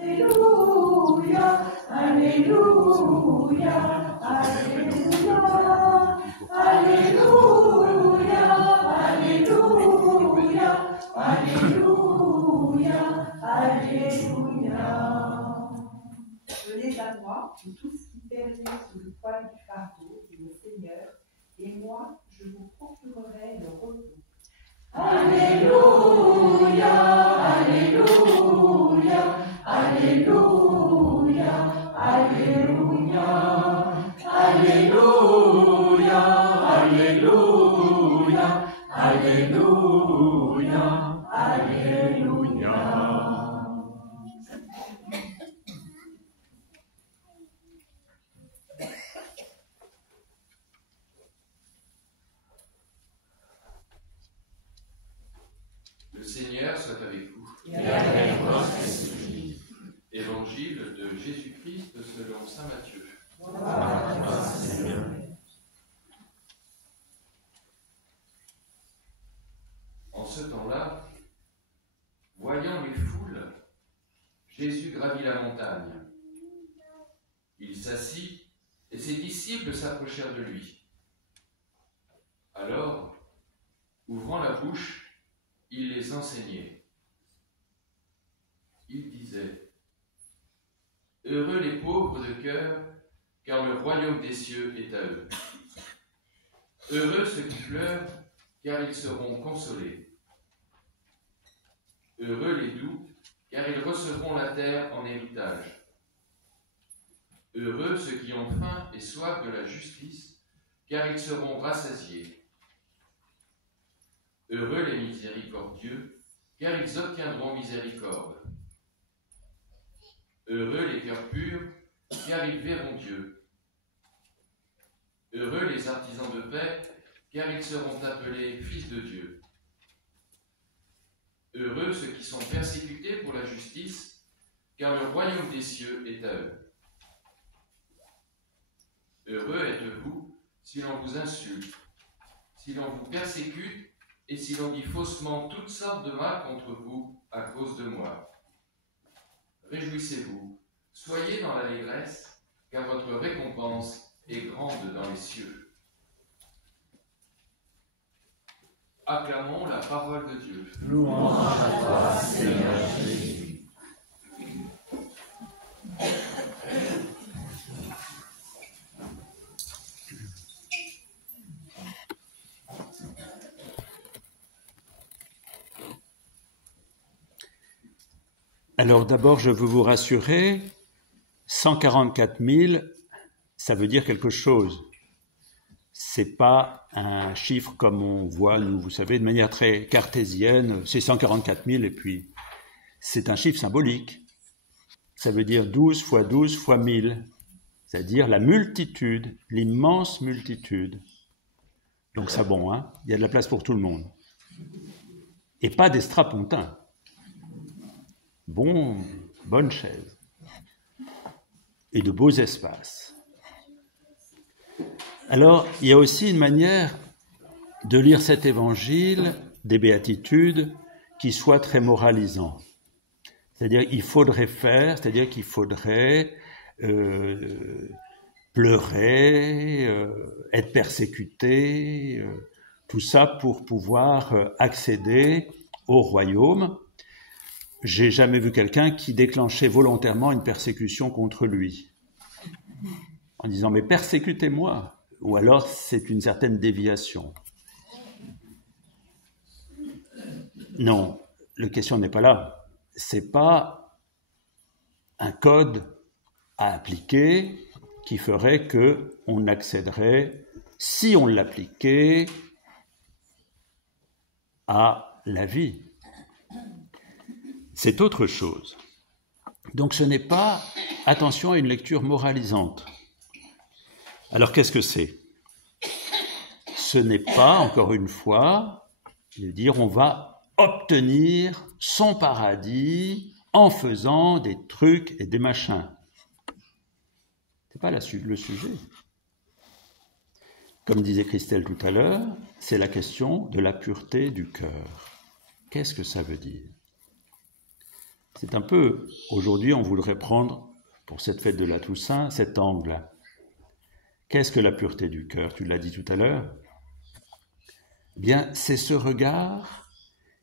Alléluia, Alléluia, Alléluia, Alléluia, Alléluia, Alléluia, Alléluia. Venez à moi, vous tous qui périssez sous le poids du fardeau, dit le Seigneur, et moi, je vous procurerai le repos. Alléluia, Alléluia, Alléluia, Alléluia, Alléluia, Alléluia, Alléluia, Alléluia. Le Seigneur soit avec vous. Et avec votre esprit. Évangile de Jésus-Christ selon saint Matthieu. En ce temps-là, voyant les foules, Jésus gravit la montagne. Il s'assit et ses disciples s'approchèrent de lui. Alors, ouvrant la bouche, il les enseignait. Il disait : Heureux les pauvres de cœur, car le royaume des cieux est à eux. Heureux ceux qui pleurent, car ils seront consolés. Heureux les doux, car ils recevront la terre en héritage. Heureux ceux qui ont faim et soif de la justice, car ils seront rassasiés. Heureux les miséricordieux, car ils obtiendront miséricorde. Heureux les cœurs purs, car ils verront Dieu. Heureux les artisans de paix, car ils seront appelés fils de Dieu. Heureux ceux qui sont persécutés pour la justice, car le royaume des cieux est à eux. Heureux êtes-vous si l'on vous insulte, si l'on vous persécute, et si l'on dit faussement toutes sortes de mal contre vous à cause de moi. Réjouissez-vous, soyez dans l'allégresse, car votre récompense est grande dans les cieux. Acclamons la parole de Dieu. Louange à toi, Seigneur Jésus. Alors d'abord, je veux vous rassurer, 144 000, ça veut dire quelque chose. C'est pas un chiffre comme on voit, nous, vous savez, de manière très cartésienne, c'est 144 000 et puis c'est un chiffre symbolique. Ça veut dire 12 fois 12 fois 1000, c'est-à-dire la multitude, l'immense multitude. Donc c'est bon, hein, il y a de la place pour tout le monde. Et pas des strapontins. Bonne chaise. Et de beaux espaces. Alors, il y a aussi une manière de lire cet évangile des béatitudes qui soit très moralisant. C'est-à-dire qu'il faudrait faire, c'est-à-dire qu'il faudrait pleurer, être persécuté, tout ça pour pouvoir accéder au royaume. J'ai jamais vu quelqu'un qui déclenchait volontairement une persécution contre lui, en disant « mais persécutez-moi », ou alors c'est une certaine déviation. Non, la question n'est pas là. C'est pas un code à appliquer qui ferait qu'on accéderait, si on l'appliquait, à la vie. C'est autre chose. Donc ce n'est pas, attention à une lecture moralisante. Alors qu'est-ce que c'est ? Ce n'est pas, encore une fois, de dire on va obtenir son paradis en faisant des trucs et des machins. C'est pas le sujet. Comme disait Christelle tout à l'heure, c'est la question de la pureté du cœur. Qu'est-ce que ça veut dire ? C'est un peu, aujourd'hui, on voudrait prendre, pour cette fête de la Toussaint, cet angle. Qu'est-ce que la pureté du cœur? Tu l'as dit tout à l'heure. Eh bien, c'est ce regard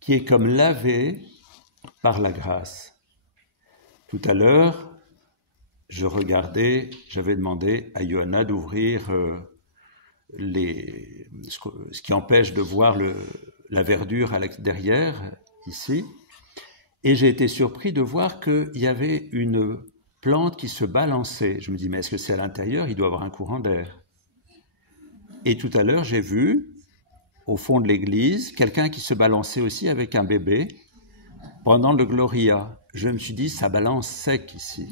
qui est comme lavé par la grâce. Tout à l'heure, j'avais demandé à Johanna d'ouvrir ce qui empêche de voir la verdure derrière, ici. Et j'ai été surpris de voir qu'il y avait une plante qui se balançait. Je me dis, mais est-ce que c'est à l'intérieur? Il doit y avoir un courant d'air. Et tout à l'heure, j'ai vu, au fond de l'église, quelqu'un qui se balançait aussi avec un bébé pendant le Gloria. Je me suis dit, ça balance sec ici.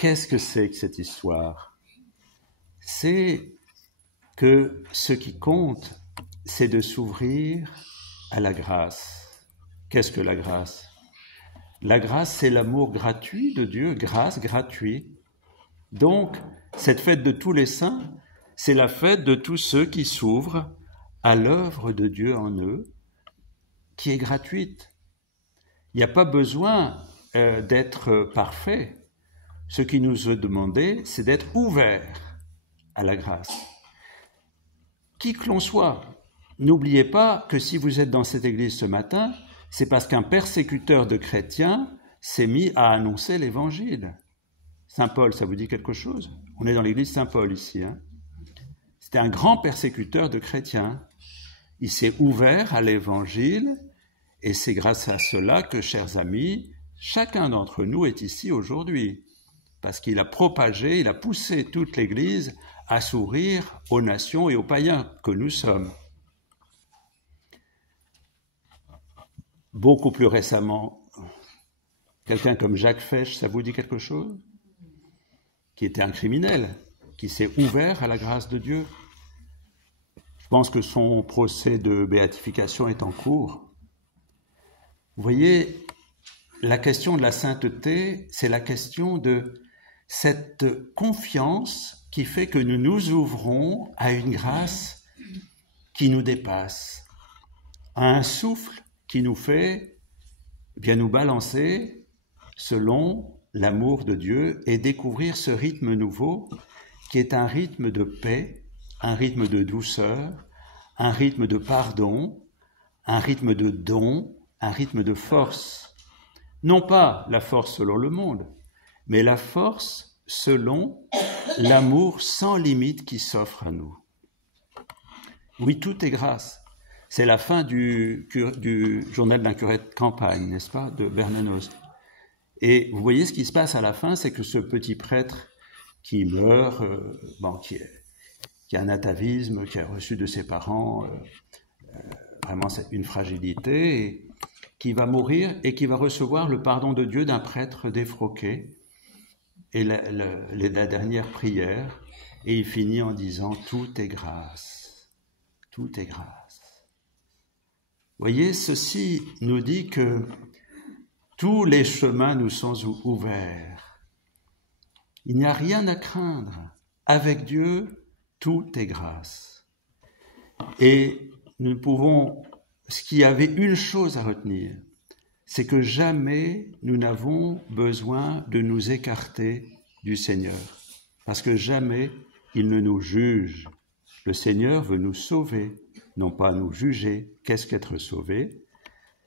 Qu'est-ce que c'est que cette histoire? C'est que ce qui compte, c'est de s'ouvrir à la grâce. Qu'est-ce que la grâce? La grâce, c'est l'amour gratuit de Dieu, grâce, gratuit. Donc, cette fête de tous les saints, c'est la fête de tous ceux qui s'ouvrent à l'œuvre de Dieu en eux, qui est gratuite. Il n'y a pas besoin d'être parfait. Ce qui nous est demandé, c'est d'être ouvert à la grâce. Qui que l'on soit, n'oubliez pas que si vous êtes dans cette église ce matin, c'est parce qu'un persécuteur de chrétiens s'est mis à annoncer l'évangile. Saint Paul, ça vous dit quelque chose? On est dans l'église Saint-Paul ici. C'était un grand persécuteur de chrétiens. Il s'est ouvert à l'évangile et c'est grâce à cela que, chers amis, chacun d'entre nous est ici aujourd'hui. Parce qu'il a propagé, il a poussé toute l'Église à s'ouvrir aux nations et aux païens que nous sommes. Beaucoup plus récemment, quelqu'un comme Jacques Fesch, ça vous dit quelque chose? Qui était un criminel, qui s'est ouvert à la grâce de Dieu. Je pense que son procès de béatification est en cours. Vous voyez, la question de la sainteté, c'est la question de cette confiance qui fait que nous nous ouvrons à une grâce qui nous dépasse, à un souffle qui nous fait bien nous balancer selon l'amour de Dieu et découvrir ce rythme nouveau qui est un rythme de paix, un rythme de douceur, un rythme de pardon, un rythme de don, un rythme de force. Non pas la force selon le monde, mais la force selon l'amour sans limite qui s'offre à nous. Oui, tout est grâce. C'est la fin du journal d'un curé de campagne, n'est-ce pas, de Bernanos. Et vous voyez ce qui se passe à la fin, c'est que ce petit prêtre qui meurt, qui a un atavisme, qui a reçu de ses parents vraiment une fragilité, et qui va mourir et qui va recevoir le pardon de Dieu d'un prêtre défroqué et la dernière prière, et il finit en disant « Tout est grâce, tout est grâce ». Vous voyez, ceci nous dit que tous les chemins nous sont ouverts. Il n'y a rien à craindre. Avec Dieu, tout est grâce. Et nous pouvons, ce qu'il y avait une chose à retenir, c'est que jamais nous n'avons besoin de nous écarter du Seigneur, parce que jamais il ne nous juge. Le Seigneur veut nous sauver, non pas nous juger. Qu'est-ce qu'être sauvé?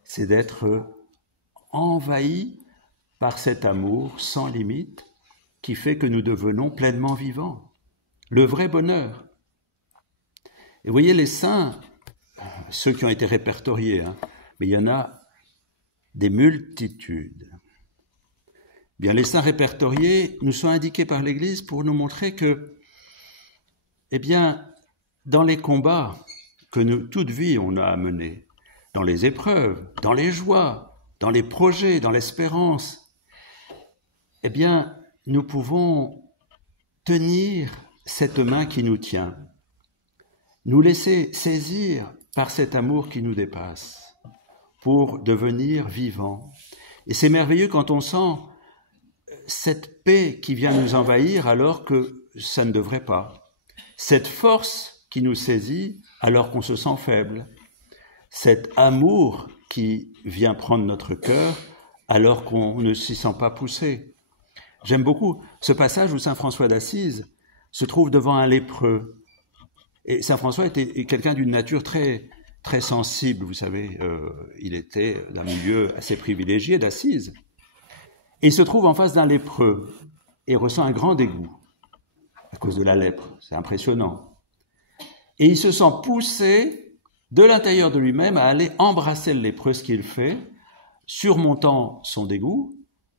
C'est d'être envahi par cet amour sans limite qui fait que nous devenons pleinement vivants. Le vrai bonheur. Et vous voyez, les saints, ceux qui ont été répertoriés, mais il y en a des multitudes. Bien, les saints répertoriés nous sont indiqués par l'Église pour nous montrer que, dans les combats que toute vie on a à mener, dans les épreuves, dans les joies, dans les projets, dans l'espérance, nous pouvons tenir cette main qui nous tient, nous laisser saisir par cet amour qui nous dépasse, pour devenir vivants. Et c'est merveilleux quand on sent cette paix qui vient nous envahir alors que ça ne devrait pas. Cette force qui nous saisit alors qu'on se sent faible. Cet amour qui vient prendre notre cœur alors qu'on ne s'y sent pas poussé. J'aime beaucoup ce passage où saint François d'Assise se trouve devant un lépreux. Et saint François était quelqu'un d'une nature très, très sensible, vous savez. Il était d'un milieu assez privilégié d'Assise. Et il se trouve en face d'un lépreux et ressent un grand dégoût à cause de la lèpre. C'est impressionnant. Et il se sent poussé de l'intérieur de lui-même à aller embrasser le lépreux, ce qu'il fait, surmontant son dégoût,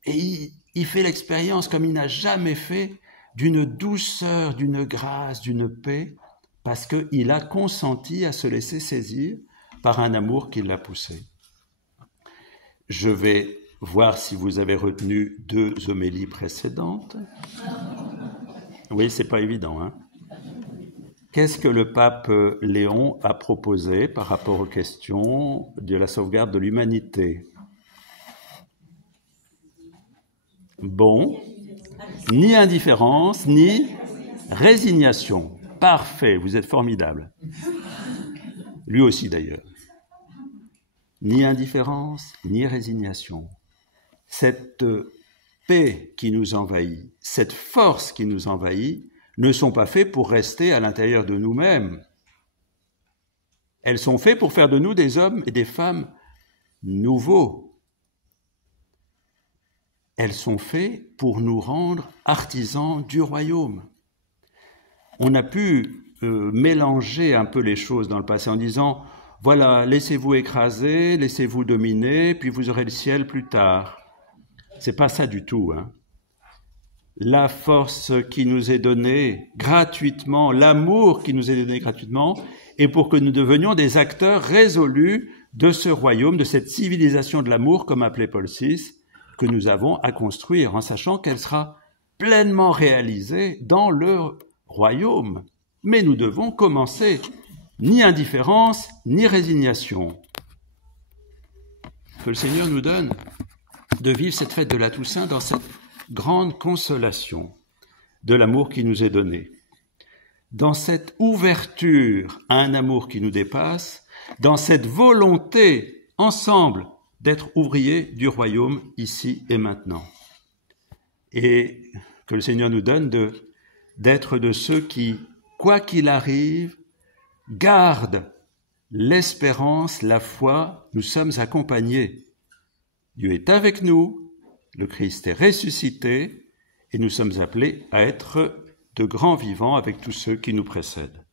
et il fait l'expérience, comme il n'a jamais fait, d'une douceur, d'une grâce, d'une paix, parce qu'il a consenti à se laisser saisir par un amour qui l'a poussé. Je vais voir si vous avez retenu 2 homélies précédentes. Oui, c'est pas évident, hein. Qu'est-ce que le pape Léon a proposé par rapport aux questions de la sauvegarde de l'humanité? Bon, ni indifférence, ni résignation. Parfait, vous êtes formidable. Lui aussi d'ailleurs. Ni indifférence, ni résignation. Cette paix qui nous envahit, cette force qui nous envahit, ne sont pas faits pour rester à l'intérieur de nous-mêmes. Elles sont faites pour faire de nous des hommes et des femmes nouveaux. Elles sont faites pour nous rendre artisans du royaume. On a pu mélanger un peu les choses dans le passé en disant « Voilà, laissez-vous écraser, laissez-vous dominer, puis vous aurez le ciel plus tard. » C'est pas ça du tout, hein. La force qui nous est donnée gratuitement, l'amour qui nous est donné gratuitement, est pour que nous devenions des acteurs résolus de ce royaume, de cette civilisation de l'amour, comme appelait Paul VI, que nous avons à construire, en sachant qu'elle sera pleinement réalisée dans le royaume. Mais nous devons commencer, ni indifférence, ni résignation. Que le Seigneur nous donne de vivre cette fête de la Toussaint dans cette grande consolation de l'amour qui nous est donné, dans cette ouverture à un amour qui nous dépasse, dans cette volonté ensemble d'être ouvriers du royaume ici et maintenant. Et que le Seigneur nous donne d'être de ceux qui, quoi qu'il arrive, gardent l'espérance, la foi, nous sommes accompagnés. Dieu est avec nous, le Christ est ressuscité et nous sommes appelés à être de grands vivants avec tous ceux qui nous précèdent.